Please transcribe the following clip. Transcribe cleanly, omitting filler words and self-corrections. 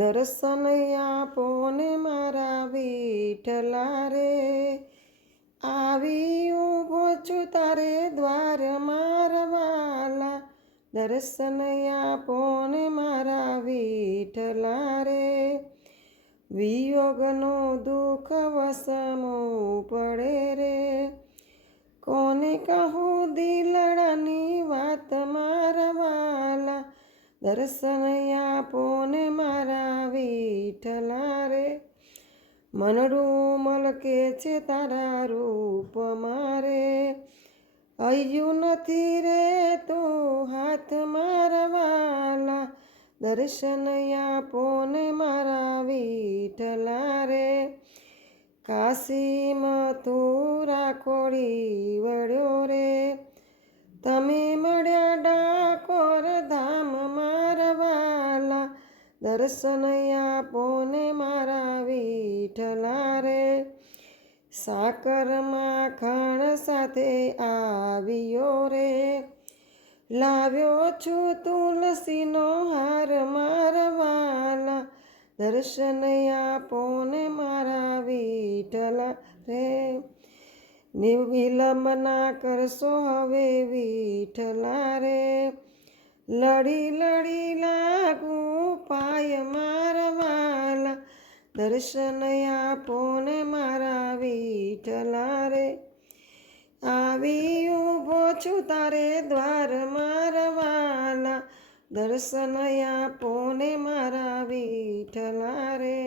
દર્શન આપો ને મારા વિઠ્ઠલા રે, આવી ઊભો છું તારે દ્વાર મારા વાલા, દર્શન આપો ને મારા વિઠ્ઠલા રે, વિયોગનો દુઃખ વસમો પડે રે, કોને કહું દિલડાની વાત મારા વાલા, દર્શન આપો ને મારા વિઠ્ઠલા રે, મનડું મલકે છે તારા રૂપ મારે, હૈયું નથી રે તો હાથ મારા વાલા, દર્શન આપો ને મારા વિઠ્ઠલા રે, કાશી મથુરા ખોડી વળ્યો રે, તમે મળ્યા ડાકોર ધામ મારા વાલા, દર્શન આપો ને મારા વિઠ્ઠલા રે, સાકર માખણ સાથે આવ્યો રે, લાવ્યો છું તુલસીનો હાર મારા વાલા, દર્શન આપો ને મારા વિઠ્ઠલા રે, વિલંબ ના કરશો હવે વિઠ્ઠલા રે, લડી લડી લાગુ પાય મારા વાલા, દર્શન આપો ને મારા વિઠ્ઠલા રે, આવી ઊભો છું તારે દ્વાર મારા વાલા, દર્શન આપો ને મારા વિઠ્ઠલા રે.